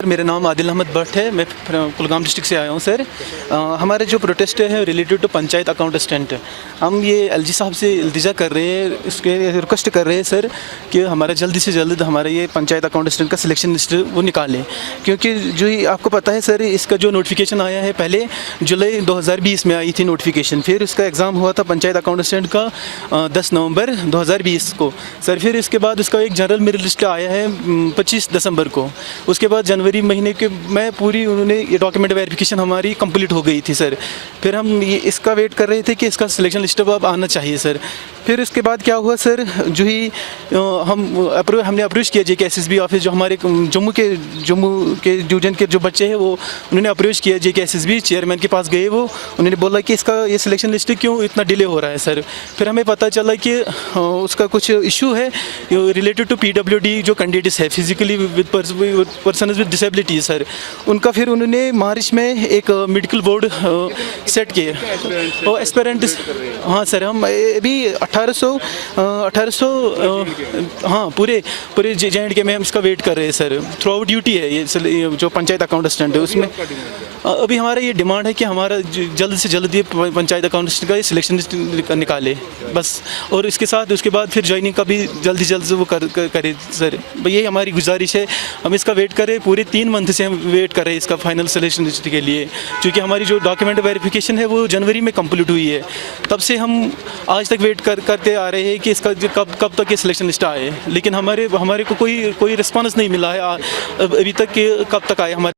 मेरा नाम आदिल अहमद भट्ट है। मैं कुलगाम डिस्ट्रिक्ट से आया हूँ सर। हमारे जो प्रोटेस्ट है related to panchayat account assistant, हम ये एलजी साहब से इल्तिजा कर रहे हैं, इसके रिक्वेस्ट कर रहे हैं सर कि हमारा जल्दी से जल्द हमारा ये पंचायत अकाउंट असिस्टेंट का सिलेक्शन लिस्ट वो निकालें। क्योंकि जो ही आपको पता है सर, इसका जो नोटिफिकेशन आया है पहले जुलाई 2020 में आई थी नोटिफिकेशन, फिर इसका एग्ज़ाम हुआ था पंचायत अकाउंट असिस्टेंट का 10 नवंबर 2020 को सर। फिर इसके बाद इसका एक जनरल मेरिट लिस्ट आया है 25 दिसंबर को। उसके बाद जनवरी महीने के में पूरी उन्होंने ये डॉक्यूमेंट वेरिफिकेशन हमारी कंप्लीट हो गई थी सर। फिर हम ये इसका वेट कर रहे थे कि इसका सिलेक्शन लिस्ट अब आना चाहिए सर। फिर इसके बाद क्या हुआ सर, जो ही हमने अप्रोच किया JKSSB ऑफिस, जो हमारे जम्मू के डिवीजन के जो बच्चे हैं वो उन्होंने अप्रोच किया JKSSB चेयरमैन के पास गए। वो उन्होंने बोला कि इसका ये सिलेक्शन लिस्ट क्यों इतना डिले हो रहा है सर। फिर हमें पता चला कि उसका कुछ इशू है रिलेटेड टू PWD जो कैंडिडेट्स है physically with person with disability sir, उनका फिर उन्होंने मार्च में एक मेडिकल बोर्ड सेट किए और एस्पेरेंट। हाँ सर, हम अभी 1800 हाँ पूरे J&K में हम इसका वेट कर रहे हैं सर। थ्रू आउट ड्यूटी है ये जो पंचायत अकाउंट असिस्टेंट है उसमें। अभी हमारा ये डिमांड है कि हमारा जल्द से जल्द ये पंचायत अकाउंट असिस्टेंट का ये सिलेक्शन लिस्ट निकाले बस, और इसके साथ उसके बाद फिर ज्वाइनिंग का भी जल्द से जल्द वो करे सर। यही हमारी गुजारिश है। हम इसका वेट करें, पूरे 3 मंथ से हम वेट कर रहे हैं इसका फाइनल सिलेक्शन लिस्ट के लिए, क्योंकि हमारी जो डॉक्यूमेंट वेरिफिकेशन है वो जनवरी में कंप्लीट हुई है। तब से हम आज तक वेट करते आ रहे हैं कि इसका कब तक ये सिलेक्शन लिस्ट आए, लेकिन हमारे को कोई रिस्पॉन्स नहीं मिला है अभी तक कि कब तक आए हमारे